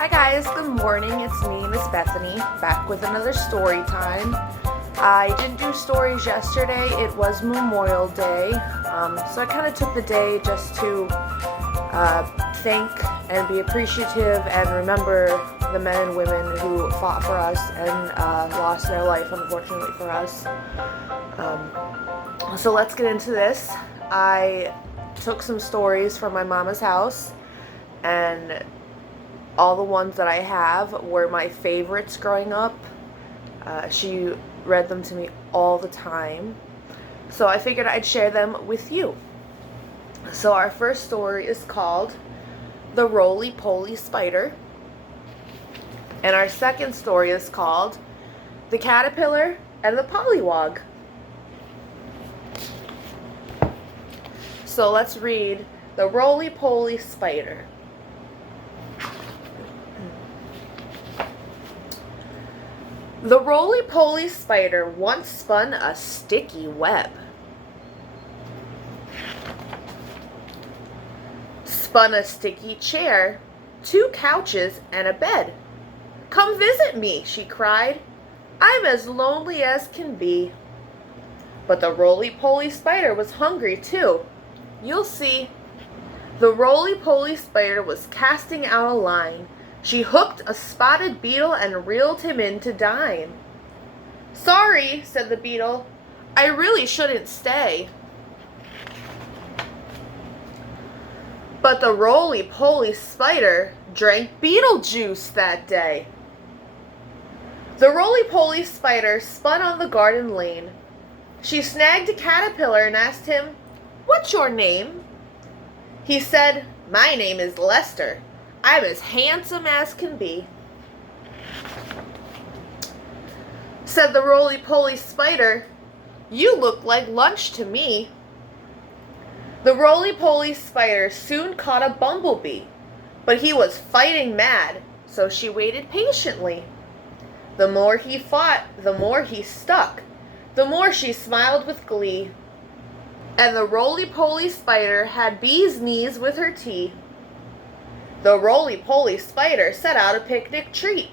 Hi guys, good morning. It's me, Miss Bethany, back with another story time. I didn't do stories yesterday. It was Memorial Day, so I kind of took the day just to thank and be appreciative and remember the men and women who fought for us and lost their life, unfortunately for us. So let's get into this. I took some stories from my mama's house, and all the ones that I have were my favorites growing up. She read them to me all the time, so I figured I'd share them with you. So our first story is called The Roly-Poly Spider, and our second story is called The Caterpillar and the Polliwog. So let's read The Roly-Poly Spider. The Roly-Poly Spider once spun a sticky web. Spun a sticky chair, 2 couches, and a bed. "Come visit me," she cried. "I'm as lonely as can be." But the Roly-Poly Spider was hungry too. You'll see. The Roly-Poly Spider was casting out a line. She hooked a spotted beetle and reeled him in to dine. "Sorry," said the beetle. "I really shouldn't stay." But the Roly-Poly Spider drank beetle juice that day. The Roly-Poly Spider spun on the garden lane. She snagged a caterpillar and asked him, "What's your name?" He said, "My name is Lester. I'm as handsome as can be." Said the Roly-Poly Spider, "You look like lunch to me." The Roly-Poly Spider soon caught a bumblebee, but he was fighting mad, so she waited patiently. The more he fought, the more he stuck, the more she smiled with glee. And the Roly-Poly Spider had bee's knees with her tea. The Roly-Poly Spider set out a picnic treat.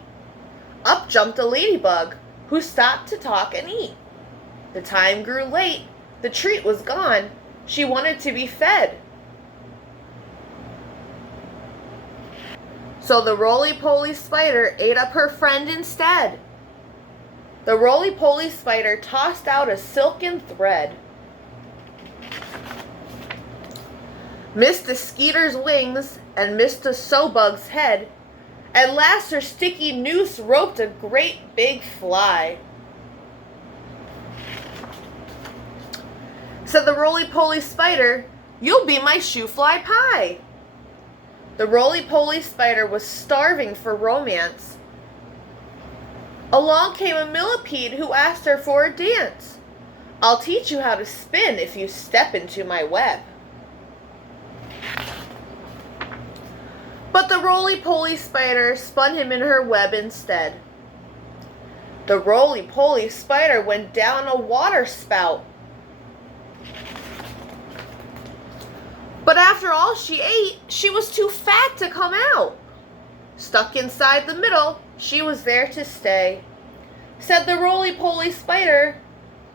Up jumped a ladybug, who stopped to talk and eat. The time grew late. The treat was gone. She wanted to be fed. So the Roly-Poly Spider ate up her friend instead. The Roly-Poly Spider tossed out a silken thread. Missed a skeeter's wings and missed a sowbug's head. At last her sticky noose roped a great big fly. Said the Roly-Poly Spider, "You'll be my shoe-fly pie." The Roly-Poly Spider was starving for romance. Along came a millipede who asked her for a dance. "I'll teach you how to spin if you step into my web." But the Roly-Poly Spider spun him in her web instead. The Roly-Poly Spider went down a water spout. But after all she ate, she was too fat to come out. Stuck inside the middle, she was there to stay. Said the Roly-Poly Spider,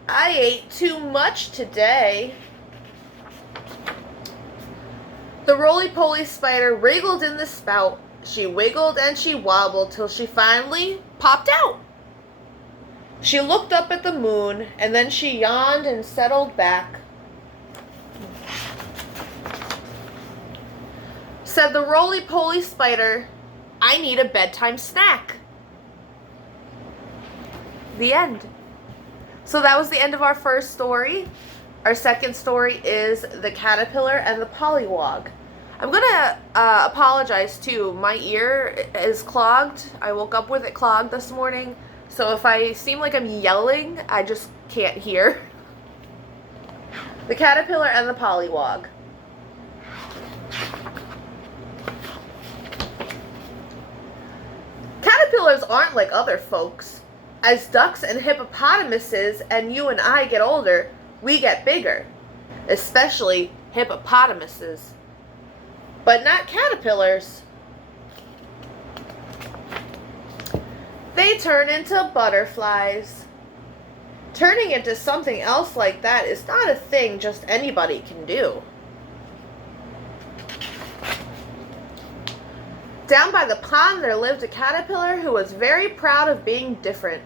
"I ate too much today." The Roly-Poly Spider wriggled in the spout. She wiggled and she wobbled till she finally popped out. She looked up at the moon, and then she yawned and settled back. Said the Roly-Poly Spider, "I need a bedtime snack." The end. So that was the end of our first story. Our second story is The Caterpillar and the Polliwog. I'm going to apologize too. My ear is clogged. I woke up with it clogged this morning. So if I seem like I'm yelling, I just can't hear. The Caterpillar and the Polliwog. Caterpillars aren't like other folks. As ducks and hippopotamuses and you and I get older, we get bigger, especially hippopotamuses, but not caterpillars. They turn into butterflies. Turning into something else like that is not a thing just anybody can do. Down by the pond there lived a caterpillar who was very proud of being different.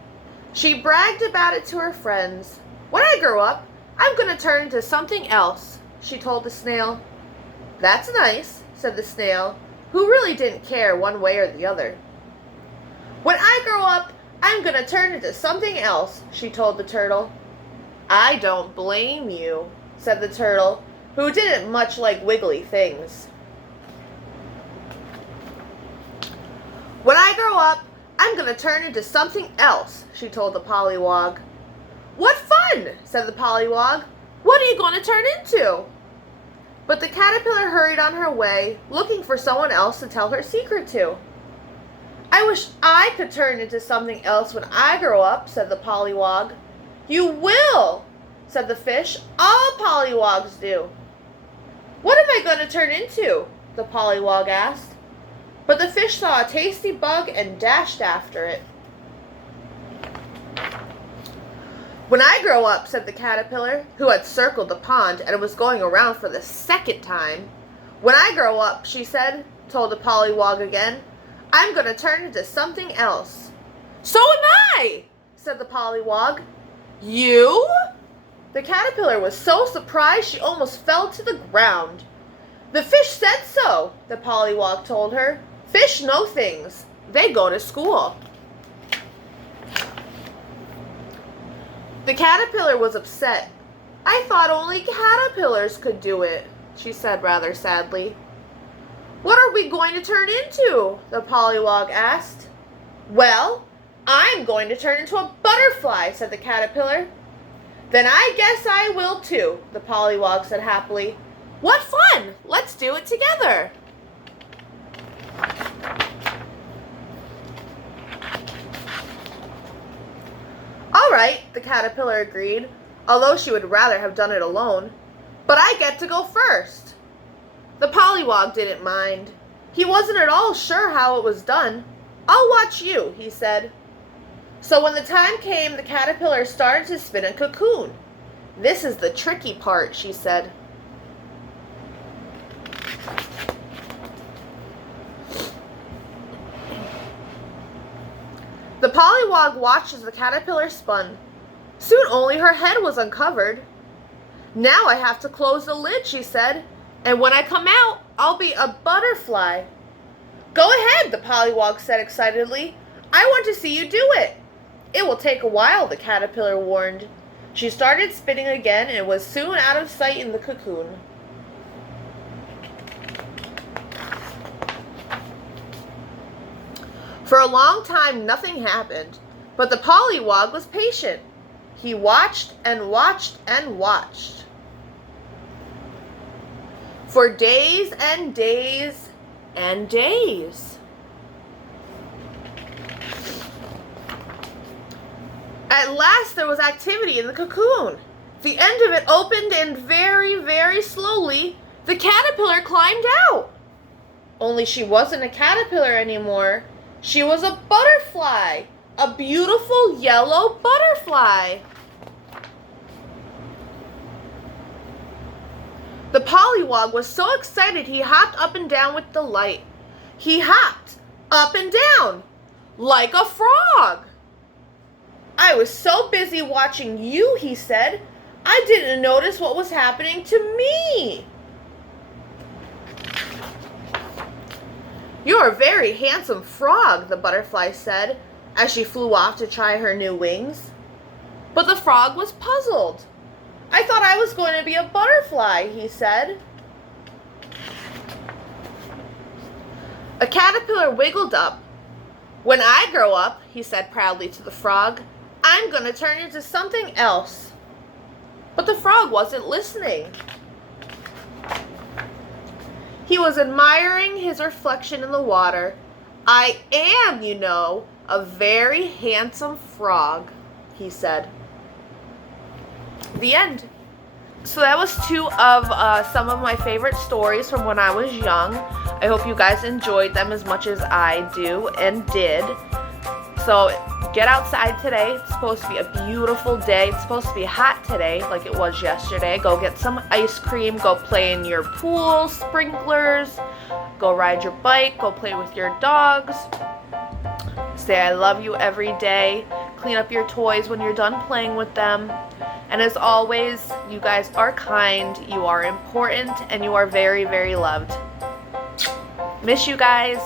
She bragged about it to her friends. "When I grow up, I'm going to turn into something else," she told the snail. "That's nice," said the snail, who really didn't care one way or the other. "When I grow up, I'm going to turn into something else," she told the turtle. "I don't blame you," said the turtle, who didn't much like wiggly things. "When I grow up, I'm going to turn into something else," she told the Polliwog. "What fun," said the Polliwog. "What are you going to turn into?" But the caterpillar hurried on her way, looking for someone else to tell her secret to. "I wish I could turn into something else when I grow up," said the Polliwog. "You will," said the fish. "All pollywogs do." "What am I going to turn into?" the Polliwog asked. But the fish saw a tasty bug and dashed after it. "When I grow up," said the caterpillar, who had circled the pond and was going around for the second time. "When I grow up," she said, told the Polliwog again, "I'm going to turn into something else." "So am I," said the Polliwog. "You?" The caterpillar was so surprised she almost fell to the ground. "The fish said so," the Polliwog told her. "Fish know things. They go to school." The caterpillar was upset. "I thought only caterpillars could do it," she said rather sadly. "What are we going to turn into?" the Polliwog asked. "Well, I'm going to turn into a butterfly," said the caterpillar. "Then I guess I will too," the Polliwog said happily. "What fun! Let's do it together." "All right," the caterpillar agreed, although she would rather have done it alone. "But I get to go first." The Polliwog didn't mind. He wasn't at all sure how it was done. "I'll watch you," he said. So when the time came, the caterpillar started to spin a cocoon. "This is the tricky part," she said. The Polliwog watched as the caterpillar spun. Soon only her head was uncovered. "Now I have to close the lid," she said, "and when I come out, I'll be a butterfly." "Go ahead," the Polliwog said excitedly. "I want to see you do it." "It will take a while," the caterpillar warned. She started spinning again and was soon out of sight in the cocoon. For a long time, nothing happened, but the Polliwog was patient. He watched and watched and watched. For days and days and days. At last there was activity in the cocoon. The end of it opened and very, very slowly, the caterpillar climbed out. Only she wasn't a caterpillar anymore. She was a butterfly, a beautiful yellow butterfly. The Polliwog was so excited he hopped up and down with delight. He hopped up and down like a frog. "I was so busy watching you," he said, "I didn't notice what was happening to me." "You're a very handsome frog," the butterfly said, as she flew off to try her new wings. But the frog was puzzled. "I thought I was going to be a butterfly," he said. A caterpillar wiggled up. "When I grow up," he said proudly to the frog, "I'm going to turn into something else." But the frog wasn't listening. He was admiring his reflection in the water. "I am, you know, a very handsome frog," he said. The end. So that was two of some of my favorite stories from when I was young. I hope you guys enjoyed them as much as I do and did. So get outside today. It's supposed to be a beautiful day. It's supposed to be hot today like it was yesterday. Go get some ice cream. Go play in your pool, sprinklers. Go ride your bike. Go play with your dogs. Say I love you every day. Clean up your toys when you're done playing with them. And as always, you guys are kind, you are important, and you are very, very loved. Miss you guys.